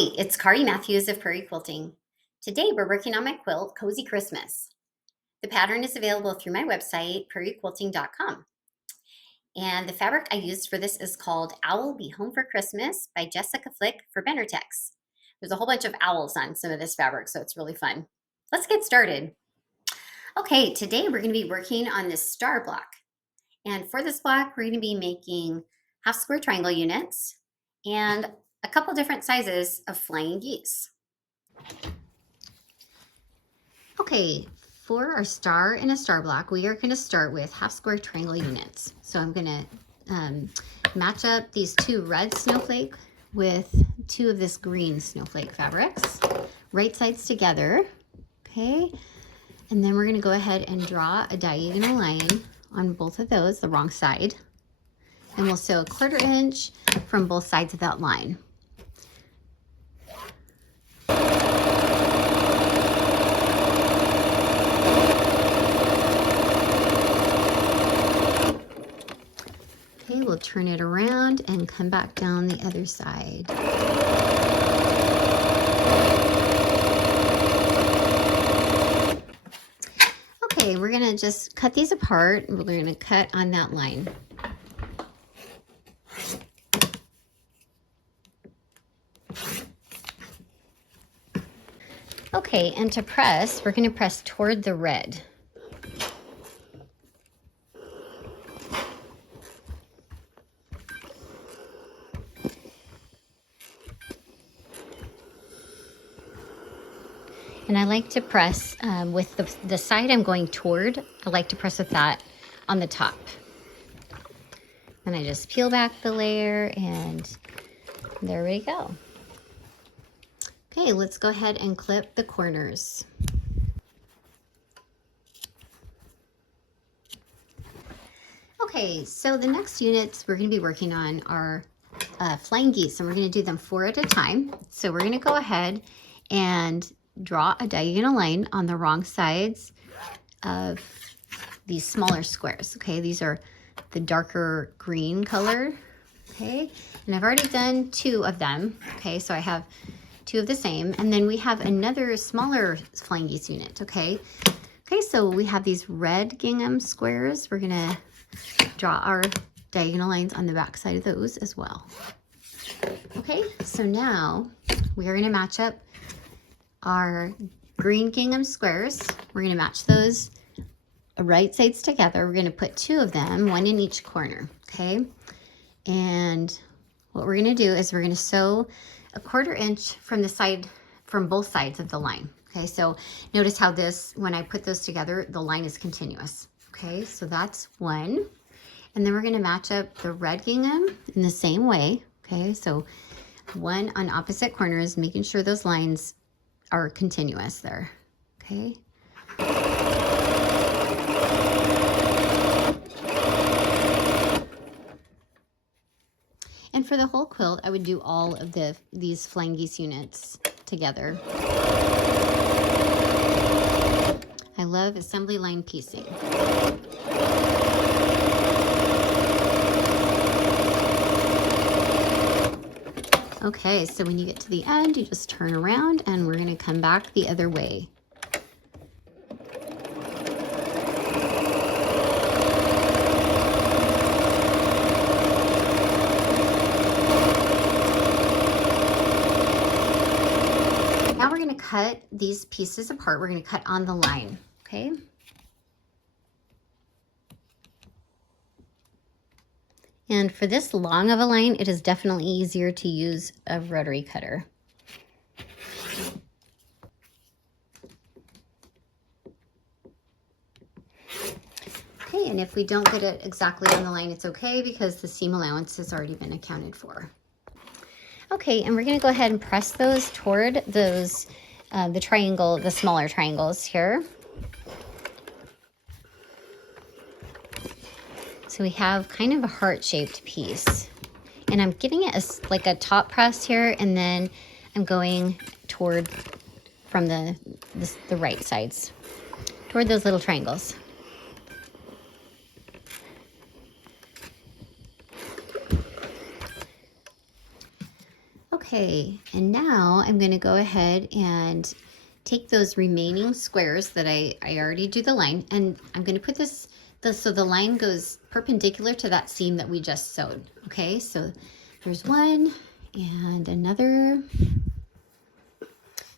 Hi, it's Kari Mathews of Prairie Quilting. Today we're working on my quilt, Cozy Christmas. The pattern is available through my website, prairiequilting.com. And the fabric I used for this is called Owl Be Home for Christmas by Jessica Flick for Bendertex. There's a whole bunch of owls on some of this fabric, so it's really fun. Let's get started. Okay, today we're going to be working on this star block. And for this block, we're going to be making half square triangle units and a couple different sizes of flying geese. Okay, for our star and a star block, we are going to start with half square triangle units. So I'm going to match up these two red snowflake with two of this green snowflake fabrics, right sides together, okay? And then we're going to go ahead and draw a diagonal line on both of those, the wrong side. And we'll sew a 1/4 inch from both sides of that line. Okay, we'll turn it around and come back down the other side. Okay, we're gonna just cut these apart. We're gonna cut on that line. Okay, and to press, we're gonna press toward the red. And I like to press with the side I'm going toward, I like to press with that on the top. And I just peel back the layer and there we go. Okay, let's go ahead and clip the corners. Okay, so the next units we're going to be working on are flying geese, and we're going to do them 4 at a time. So we're going to go ahead and draw a diagonal line on the wrong sides of these smaller squares. Okay, these are the darker green color. Okay, and I've already done 2 of them. Okay, so I have 2 of the same, and then we have another smaller flying geese unit. Okay, so we have these red gingham squares. We're gonna draw our diagonal lines on the back side of those as well. Okay, so now we are gonna match up our green gingham squares. We're gonna match those right sides together. We're gonna put 2 of them, 1 in each corner, okay? And what we're gonna do is we're gonna sew a 1/4 inch from the side, from both sides of the line. Okay, so notice how this, when I put those together, the line is continuous. Okay, so that's 1. And then we're gonna match up the red gingham in the same way. Okay, so 1 on opposite corners, making sure those lines are continuous there, okay? And for the whole quilt, I would do all of these flying geese units together. I love assembly line piecing. Okay, so when you get to the end, you just turn around and we're gonna come back the other way. Now we're gonna cut these pieces apart. We're gonna cut on the line, okay? And for this long of a line, it is definitely easier to use a rotary cutter. Okay, and if we don't get it exactly on the line, it's okay because the seam allowance has already been accounted for. Okay, and we're gonna go ahead and press those toward those, the triangle, the smaller triangles here. So we have kind of a heart-shaped piece. And I'm giving it like a top press here, and then I'm going toward, from the right sides, toward those little triangles. Okay, and now I'm going to go ahead and take those remaining squares that I already do the line, and I'm going to put this, so the line goes perpendicular to that seam that we just sewed. Okay, so there's one and another.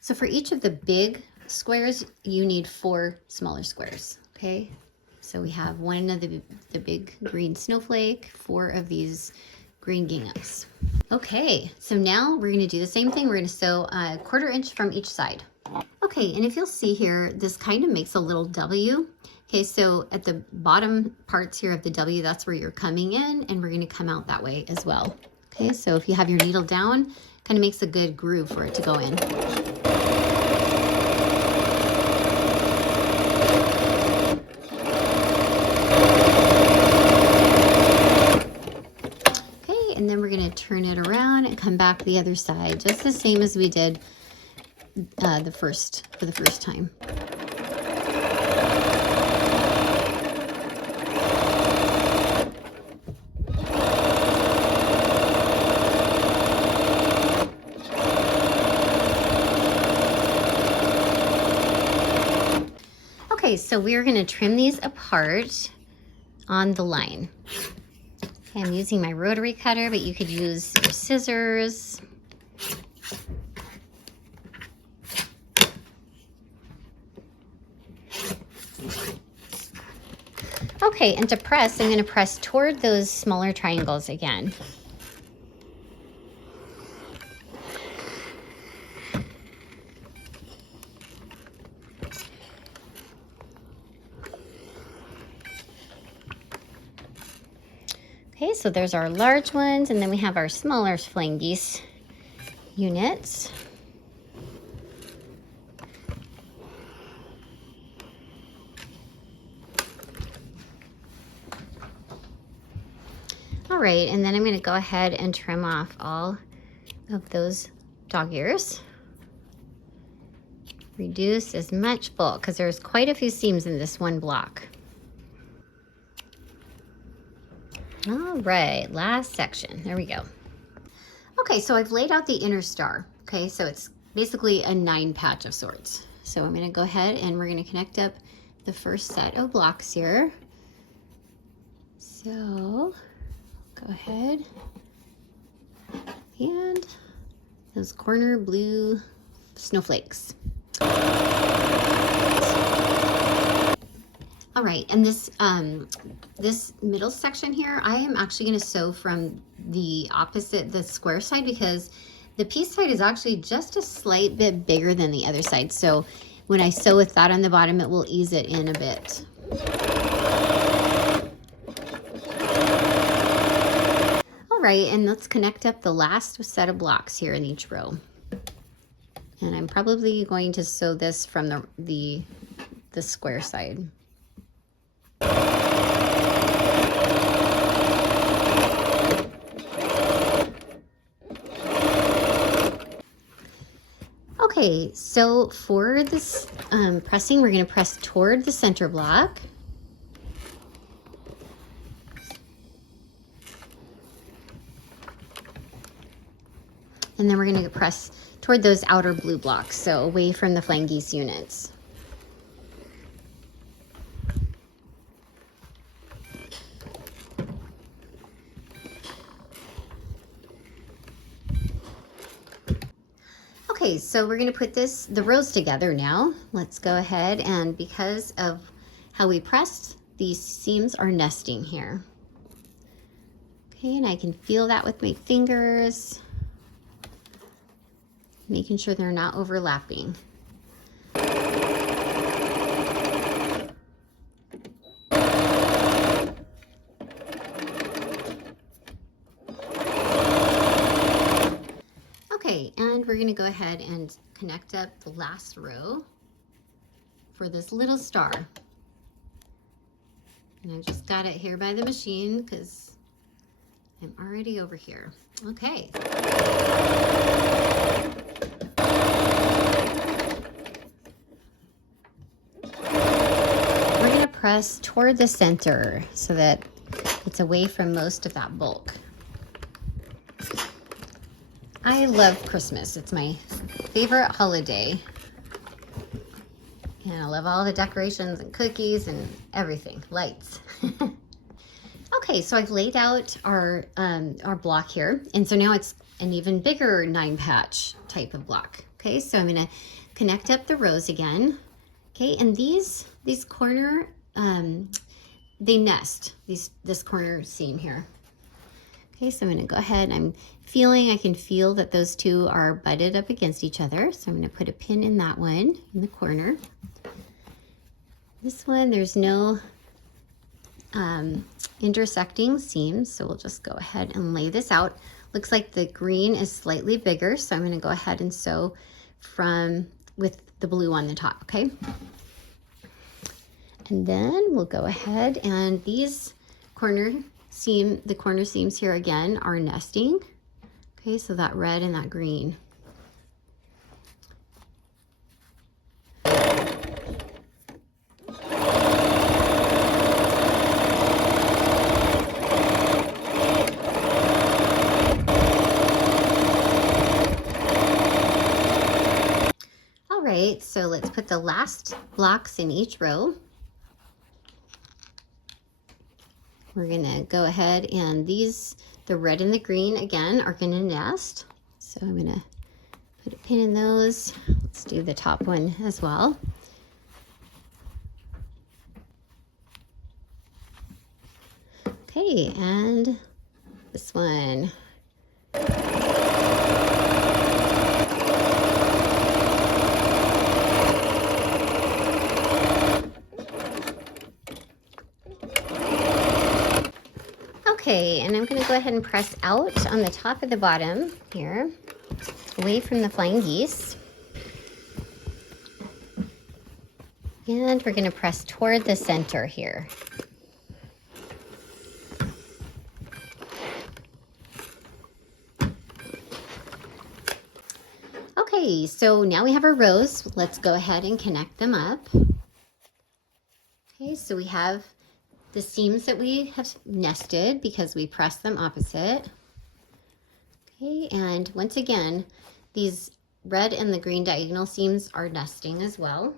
So for each of the big squares, you need 4 smaller squares. Okay, so we have one of the big green snowflake, 4 of these green ginghams. Okay, so now we're going to do the same thing. We're going to sew a 1/4 inch from each side. Okay, and if you'll see here, this kind of makes a little W. Okay, so at the bottom parts here of the W, that's where you're coming in, and we're going to come out that way as well. Okay, so if you have your needle down, kind of makes a good groove for it to go in. And then we're going to turn it around and come back the other side, just the same as we did for the first time. Okay, so we're going to trim these apart on the line. Okay, I'm using my rotary cutter, but you could use your scissors. Okay, and to press, I'm going to press toward those smaller triangles again. Okay, so there's our large ones, and then we have our smaller Flying Geese units. All right, and then I'm going to go ahead and trim off all of those dog ears. Reduce as much bulk, because there's quite a few seams in this one block. All right, last section. There we go. Okay, so I've laid out the inner star. Okay, so it's basically a 9 patch of sorts. So I'm going to go ahead and we're going to connect up the first set of blocks here. So go ahead and those corner blue snowflakes. All right, and this this middle section here, I am actually going to sew from the opposite, the square side, because the piece side is actually just a slight bit bigger than the other side. So when I sew with that on the bottom, it will ease it in a bit. All right, and let's connect up the last set of blocks here in each row. And I'm probably going to sew this from the square side. Okay, so for this pressing, we're going to press toward the center block. And then we're going to press toward those outer blue blocks, so away from the Flying Geese units. Okay, so we're going to put the rows together now. Let's go ahead, and because of how we pressed, these seams are nesting here. Okay, and I can feel that with my fingers, making sure they're not overlapping. Okay, and we're going to go ahead and connect up the last row for this little star. And I just got it here by the machine because I'm already over here. Okay. We're going to press toward the center so that it's away from most of that bulk. I love Christmas. It's my favorite holiday. And I love all the decorations and cookies and everything, lights. Okay, so I've laid out our block here. And so now it's an even bigger 9-patch type of block. Okay, so I'm gonna connect up the rows again. Okay, and these corner, they nest, this corner seam here. Okay, so I'm gonna go ahead, I can feel that those two are butted up against each other. So I'm gonna put a pin in that one in the corner. This one, there's no intersecting seams, so we'll just go ahead and lay this out. Looks like the green is slightly bigger, so I'm gonna go ahead and sew with the blue on the top, okay? And then we'll go ahead, and these corner seams here again are nesting. Okay, so that red and that green. All right, so let's put the last blocks in each row. We're gonna go ahead, and the red and the green again are gonna nest. So I'm gonna put a pin in those. Let's do the top one as well. Okay, and this one. Okay, and I'm gonna go ahead and press out on the top of the bottom here, away from the flying geese. And we're gonna press toward the center here. Okay, so now we have our rows. Let's go ahead and connect them up. Okay, so we have the seams that we have nested because we pressed them opposite. Okay, and once again, these red and the green diagonal seams are nesting as well.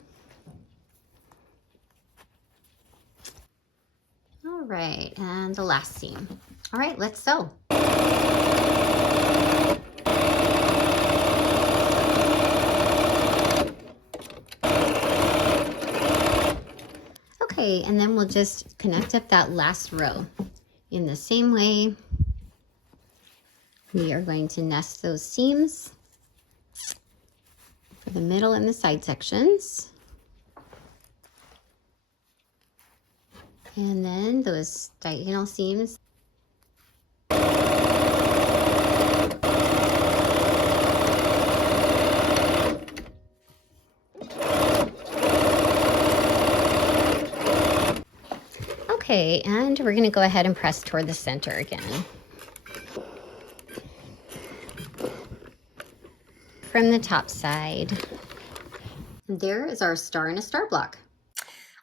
All right, and the last seam. All right, let's sew. Okay, and then we'll just connect up that last row. In the same way, we are going to nest those seams for the middle and the side sections. And then those diagonal seams. Okay, and we're going to go ahead and press toward the center again. From the top side. And there is our star in a star block.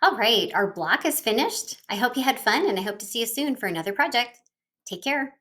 All right, our block is finished. I hope you had fun, and I hope to see you soon for another project. Take care.